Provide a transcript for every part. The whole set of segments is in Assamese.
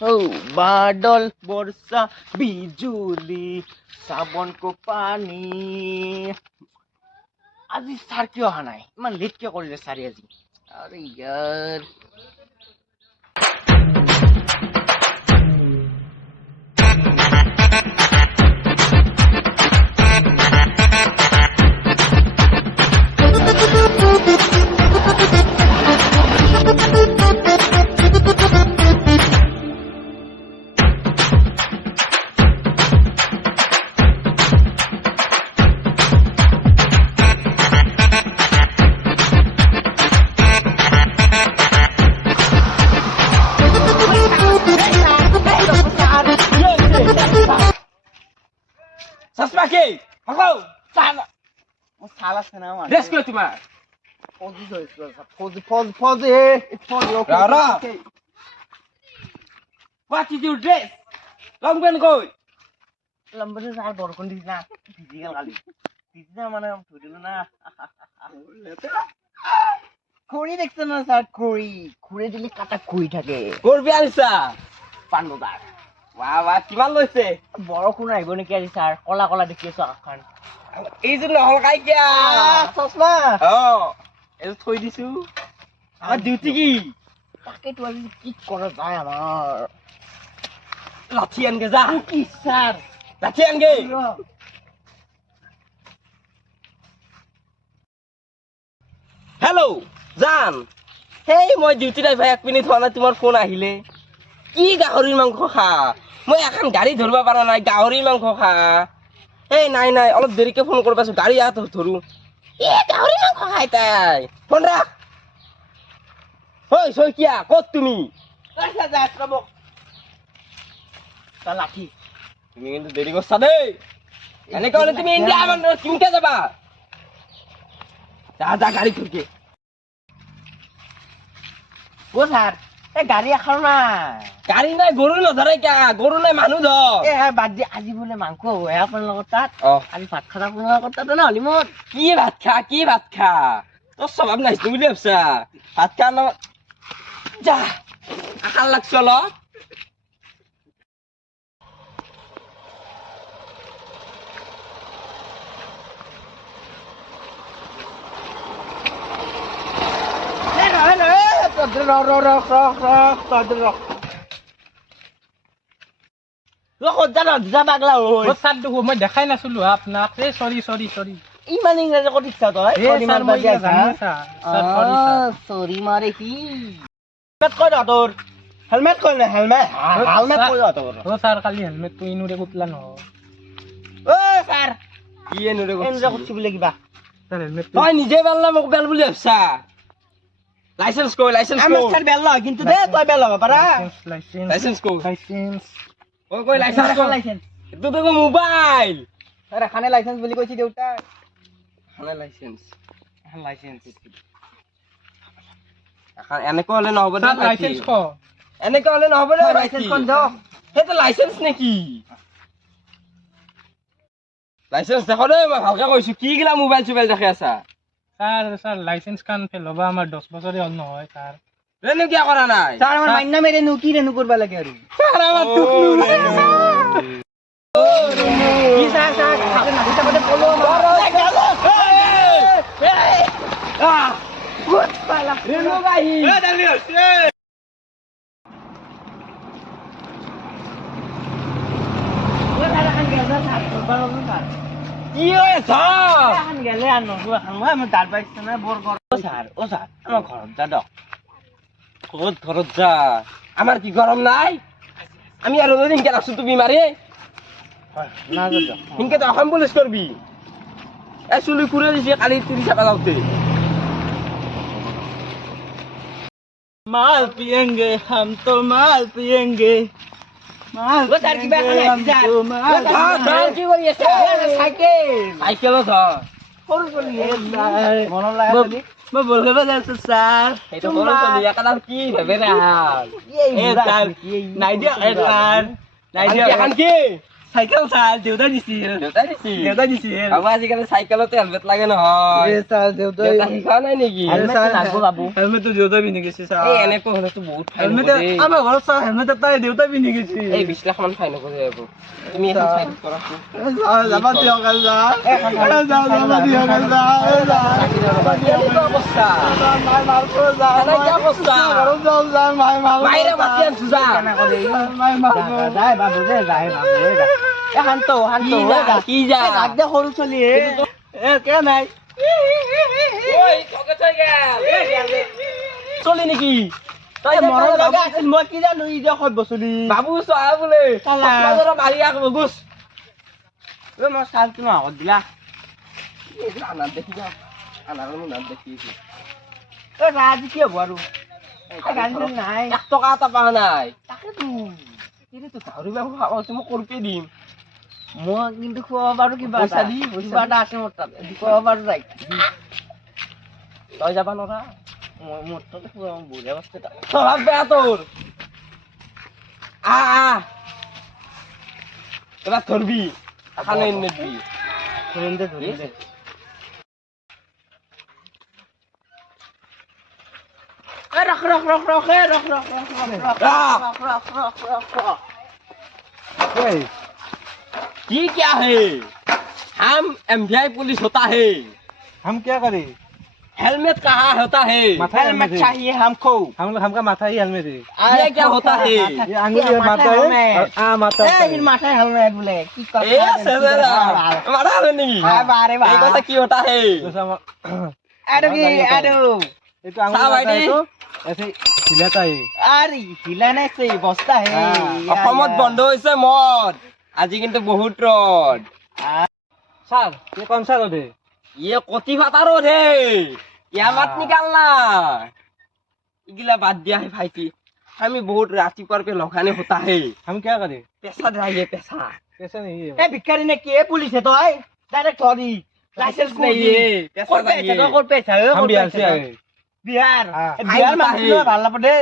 बादल वर्षा बिजुली साबनको पानी আজি স্যাৰ কিয় অহা নাই ইমান লেট কিয় কৰিলে স্যাৰে আজি আরে यार Sasmaki, hello. সালা ও সালা সেনা আমার Let's go tomorrow. পজি পজি হে পজি okay Rara. What is your dress? Long been going. লম্বরে আর বড় কোন দিস না ফিজিক্যাল খালি ফিজিক্যাল মানে ধরিল না খড়ি দেখছ না স্যার খড়ি খুঁড়ে দিলে কাটা খুই থাকে Korbi anisa. পান্ডদার Wow, wow, kiman loise? বড় কোন আইব নাকি আজি স্যার কলা কলা দেখি আছো আখান এই যে নহল কাই কিয়া চশমা এইটো থৈ দিছো আমাৰ ডিউটি কি তাকে তো আজি কি কৰা যায় আমাৰ লাঠি আনগে যা কি স্যার লাঠি আনগে হেল্ল' জান হেই মই ডিউটিত আহিবা 1 মিনিট হোৱা নাই তোমাৰ ফোন আহিলে কি গাহৰিৰ মাংস খা মই এখন গাড়ী ধৰিব পৰা নাই গাহৰিৰ মাংস খা এই নাই নাই অলপ দেৰিকে ফোন কৰিব আছো গাড়ী ইয়াত ধৰো গাহৰি মাংস খাই তাই ফোন ৰাখ ঐ শইকীয়া ক'ত তুমি লাঠি তুমি কিন্তু দেৰি কৰিছা দেই এনেকৈ হ'লে তুমি ইণ্ডিয়া মানুহৰ কেনেকৈ যাবা যা যা গাড়ী ধৰকে ও স্যাৰ এ গাড়ি এখন না গাড়ী নাই গৰু নধৰে কিয়া গৰু নাই মানুহ ধৰ এ বাদ দি আজি বোলে মাংস হয় আপোনাৰ লগত তাত অ আজি ভাত খাতা আপোনাৰ লগত তাত না হলি মোৰ কি ভাত খা তোৰ স্বভাৱ নাহিছে বুলি ভাবছা ভাত খা ন যা আশা লাগছ অলপ মই দেখাই নাছিলো আপোনাক এই চৰি ইমান ইংৰাজী ক'ত ইচ্ছা তই চৰি মাৰে কি হেলমেট কৈ তোৰ হেলমেট কৈ না হেলমেট হেলমেট কৈ তোৰ অ ছাৰ কালি হেলমেটটো ইনুৰে কুটলা নহ অ স্যাৰ কি এনুৰে এনজা কৰছি বোলে কিবা ছাৰ হেলমেটটো তই নিজে বেলনা মোক বেল বুলি ভাবছা লাইসেন্স কই আমি স্যার বেল লয় কিন্তু দে তই বেল লব পাৰা লাইসেন্স কই লাইসেন্স কই লাইসেন্স কই লাইসেন্স এটো তো মোবাইল আরে খানে লাইসেন্স বুলি কৈছি দেউতা খানে লাইসেন্স লাইসেন্স এখন এনেকৈ হলে নহব দে লাইসেন্স ক এনেকৈ হলে নহব দে লাইসেন্স কোন দাও হেতে লাইসেন্স নেকি লাইসেন্স দেখো দে মই ভালকে কৈছো কি গিলা মোবাইল চুবাইল দেখে আছা ছাৰ লাইসেন্স কান ফেল হ'ব আমাৰ 10 বছৰে হ'ল নহয় ছাৰ ৰেনু কিয়া কৰা নাই স্যাৰ আমাৰ মাইন্না মেৰে নু কি ৰেনু কৰবা লাগে আৰু স্যার আমার টুকলু রে কি স্যার স্যার খাবে না দিতে পারে বলো রেনু ভাই কি হয়েছে গেলে আর নগু এখন আমি দাঁড় পাইছি না বোর কর ও স্যার আমার ঘর যা দাও কত ঘরত যা আমার কি গরম নাই আমি আর ওদিন কে রাখছো তুমি মারে না যা ইনকে তো এখন পুলিশ করবি এ চুলি কুড়ে দিছে কালি 30 টাকা দাওতে माल पिएंगे हम तो माल पिएंगे माल वो सर की बात है ধর কি করি আছে साइकिल সাইকেল ধর और बोलिए मन लगा मैं बोल रहा था सर এই তো বড় চলি একাল কি ভেবে না ये এ স্যার নাই দিয়া এ স্যার নাই দিয়া এখন কি চাইকেল চাল দেউতাই দিছিল দেউতাই দিছি দেউতাই দিছিল বাবু আজিকালি চাইকেলতে হেলমেট লাগে নহয় চাল দেউতাই দেউতা শিকা নাই নেকি হেলমেট লাগব বাবু হেলমেটটো দেউতাই পিন্ধি গৈছে চাল এই এনেকৈ হলেতো বহুত ফাইন হেলমেট হ'ব দেই। আমাৰ ঘৰত চাল হেলমেট এটাই দেউতাই পিন্ধি গৈছে এই 20 লাখ মান ফাইন হ'ব দে বাবু তুমি এখন চাইড কৰাচোন যাবা দিয়ক যা যাবা দিয়ক কেনেকুৱা অৱস্থা কেনেকুৱা অৱস্থা মাইৰে মাতি আনছো যা যায় বাবু দে যায় বাবু দে যা এ শান্ত শান্ত কি যা কি যা লাগ দে সৰু চলি হে এ কে নাই ঐ ঠকে থৈ গেল চলি নেকি তই যে মৰম তই লগা বাবু- আছিল মই কি জানো ই যে সভ্য চলি বাবু চোৱা বোলে চালা। মাৰি আকৌ গুছ ঐ মই চালটো ন আগত দিলা আনাৰ দেখি যাওঁ আনাৰ মোৰ নাম দেখি ঐ আজি কি হ'ব আৰু গাড়ী চাড়ী নাই 1 টকা এটা পোৱা নাই তাকেতো কিন্তু গাহৰি মাংস খাব আছে মই কৰপে দিম মই কিন্তু খুৱাব পাৰো কিবা পইচা এটা দি, কিবা এটা আছে মোৰ তাত খুৱাব পাৰো যাই তই যাবা নৰা মই মোৰ তাতে খুৱাম বঢ়িয়া বস্তু এটা স্বভাৱ বেয়া তোৰ এবাৰ ধৰবি এখানে নেবি ধৰিম দে ধৰিম দে रख रख रख रख रख रख रख ये क्या है हम एमवीआई पुलिस होता है हम क्या करें हेलमेट कहाँ होता है हेलमेट चाहिए हमको हमका माथा ही हेलमेट है ये क्या होता है ये आंगुल माथा है और माथा ए माथा हेलमेट बोले की ए सवेरा मारा नहीं बारे ये cosa की होता है आडो की आडो ये तो आंगुल माथा है तो ऐसे हिलाता है अरे हिलाने से बस्ता है অসমত বন্ধ হৈছে মদ আজি কিন্তু বহুত রড सर ये कौन सा रोड है ये कति फाटा रोड है या मत निकालना इगला बात दिया है भाई हमें बहुत रातिपुर पे लखाने होता है हम क्या करें पैसा चाहिए पैसा कैसे नहीं है ए भिखारी ने के पुलिस है तो है डायरेक्ट थोड़ी लाइसेंस नहीं है पैसा चाहिए कोट पैसा हम बिहार से आए बिहार हाँ। बिहार में भाला पड़े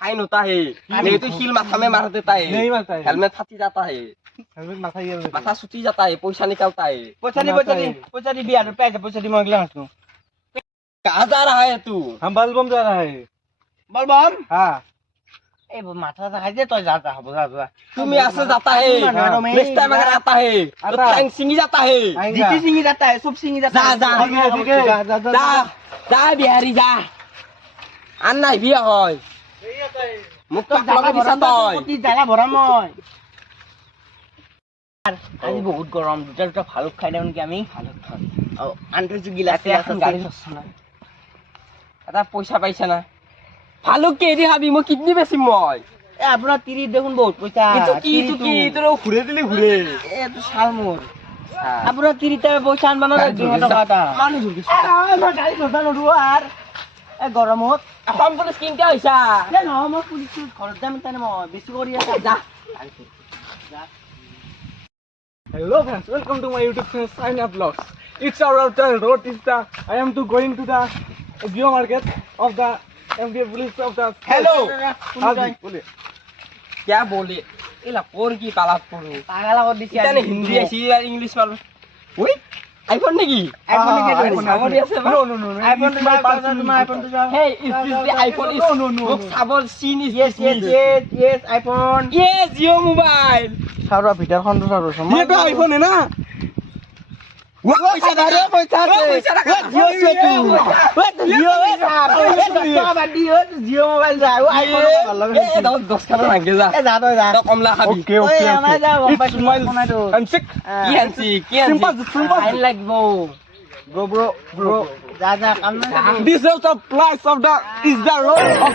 फाइन होता है नहीं तो हील माथा में मार देता है नहीं मारता है हेलमेट फाटी जाता है हेलमेट माथा ही हेलमेट माथा सुटी जाता है पैसा निकलता है पैसा दी बिहार पैसा पैसा दी मांगला हूं कहाँ जा रहा है तू हम बलबम जा रहा है बलबम हाँ ए वो माथा सा है जे तो जाता है बुझा बुझा तुम यहाँ से जाता है नेक्स्ट टाइम अगर आता है तो आता है। टैंक सिंगी जाता है आएगा जीती सिंगी जाता है सब सिंगी जाता जा है जा जा जा बिहारी जा अन्ना बिया হয় মোক तो লগে দিছা তই कोटी जाला भरा মই আজি বহুত গরম দুটা দুটা ভালুক খাই দেও নেকি আমি আনটো যে গিলাস এখন গাড়ী চলছ না এটা পইচা পাইছা না ভালুক কে দি খাবি মই কিডনি বেচিম মই এ আপোনাৰ তিৰি দেখোন বহুত পইচা ইটো কি তোৰ ঘুৰে দিলি ঘুৰে এ তো শাল মোৰ আপোনাৰ তিৰিতে পইচা আনবা না 200 টকা এটা মানুহ ধৰিছ মই গাড়ী ধৰবা নৰো আৰ এ গৰমত অসম পুলিচ কিনকে হৈছা এ নহয় মই পুলিচ ঘৰত যাম তানে মই বেছি কৰি আছে যা Hello friends, welcome to my YouTube channel Sign Up Vlogs. It's our road. I am going to the Geo market of the MBA police of the. Hello. हाँ जी, बोलिए. क्या बोले এলা কোর কি কালাত করু পাগল আগত দিছি ইতানে হিন্দি আইছি আর ইংলিশ পারো ওই আইফোন নাকি আইফোন নাকি এটা? সামরি আছে No. IPhone It's my personal তোমার আইফোন তো যাও Hey, is this the iPhone? Is No. Look, Sabor scene is yes iPhone Yes, your mobile. সারা ভিতৰখন তো সাৰো ये तो iPhone है ना? পইচা ধরে পইচা আছে পয়সা রাখা। জিও সেটু জিও জিও মোবাইল যায় আইফোন ভাল লাগে Eh, দাও 10 খানা রাখে যা। এ যা তই যা তো কমলা খাবি। Okay. আমাৰ যা গম It's পাইছো my. ফোনাই তো I'm sick. কি আনছি? কি আনছি? Simple. আইন লাগবো। ব্রো যা যা কাম না This is the price of the road of.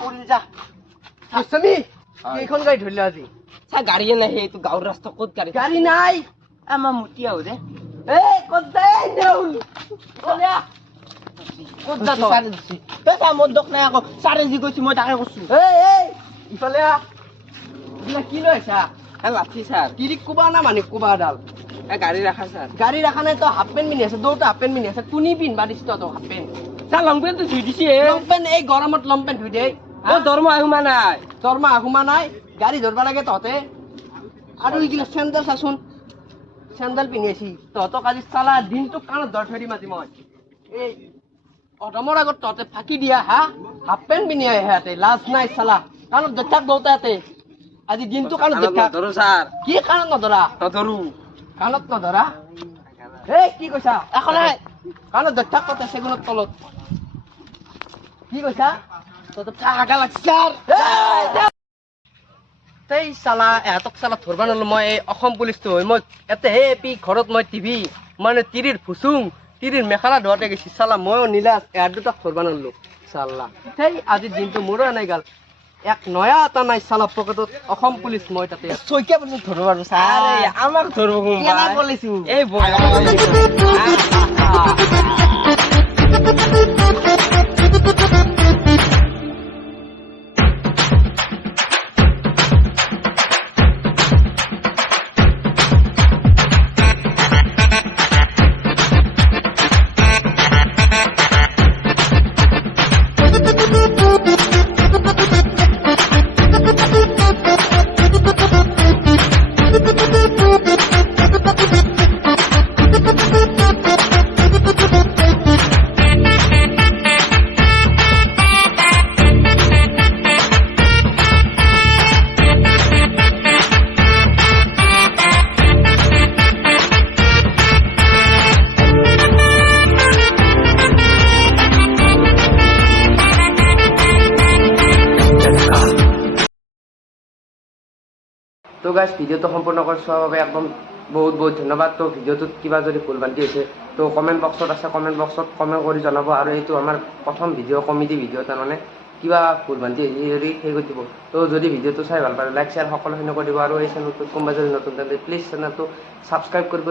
পৰি যা আছনি এইখন গাড়ী ধৰিলা আজি চা গাড়ীয়ে নাহে এইটো গাঁৱৰ ৰাস্তা ক'ত গাড়ী গাড়ী নাই আমাৰ মুতি আহো দে এই ক'ত যায় নেউল চলে ক'ত যা চাৰে দিছি তই চা মোৰ দোষ নাই আকৌ চাৰে যি কৈছি মই তাকে কৈছো এই ইফালে এইবিলাক কি লৈ আহিছা লাঠি ছাৰ কিৰিক কোবা না মানিক কোবা এডাল গাড়ী ৰাখা ছাৰ গাড়ী ৰাখা নাই তই হাফ পেণ্ট পিন্ধি আছে তোৰতো হাফ পেণ্ট পিন্ধি আছে কোনি পিন্ধবা দিছ তই হাফ পেণ্ট ছাৰ লং পেণ্টটো ধুই দিছে লং পেণ্ট এই গৰমত লং পেণ্ট ধুই দে দৰমহা আহুমা নাই দৰমা আগুমা নাই গাড়ী ধৰবা লাগে তহঁতে আৰু এইগিলা চেণ্ডেল চাচোন চেণ্ডেল পিন্ধি আছি তহঁতক আজি চালা দিনটো কাণত ধৰ থৈ দিম আজি মই এই অধমৰ আগত তহঁতে ফাঁকি দিয়া হা হাফ পেণ্ট পিন্ধি আহে সিহঁতে লাজ নাই চালা কাণত দেখাক দৌতা ইয়াতে আজি দিনটো কাণত দেখা নধৰো ছাৰ কি কাণত নধৰা নধৰো কাণত নধৰা এই কি কৈছা একো নাই কাণত দেখাক কথা চেগুনত তলত কি কৈছা তহঁতে হাগা লাগছে তেই চালা এহঁতক চালা ধৰবা নলো মই এই অসম পুলিচটো হয় মই ইয়াতে হে পি ঘৰত মই টিভি মানে তিৰিৰ ফুচুং তিৰিৰ মেখেলা ধোৱাতে গৈছি চালা ময়ো নীলাজ এহঁত দুটাক ধৰবা নলো চালা সেই আজিৰ দিনটো মোৰো এনেই গাল এক নয়া এটা নাই চালা পকেটত অসম পুলিচ মই তাতে চৈকিয়া বস্তু ধৰিব আৰু আৰে আমাক ধৰব কেনা কৰিছো এই তো গাইজ ভিডিঅ'টো সম্পূৰ্ণ কৰি চোৱাৰ বাবে একদম বহুত বহুত ধন্যবাদ তো ভিডিঅ'টোত কিবা যদি ভুল ভ্ৰান্তি হৈছে তো কমেণ্ট বক্সত আছে কমেণ্ট বক্সত কমেণ্ট কৰি জনাব আৰু এইটো আমাৰ প্ৰথম ভিডিঅ' কমেডি ভিডিঅ' তাৰমানে কিবা ভুল ভ্ৰান্তি হৈছে যদি সেই কৰি দিব তো যদি ভিডিঅ'টো চাই ভাল পায় লাইক শ্বেয়াৰ সকলোখিনি কৰি দিব আৰু এই চেনেলটোত কোনোবা যদি নতুন তেন্তে প্লিজ চেনেলটো ছাবস্ক্ৰাইব কৰিব